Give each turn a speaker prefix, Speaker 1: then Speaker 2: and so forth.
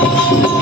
Speaker 1: Thank you.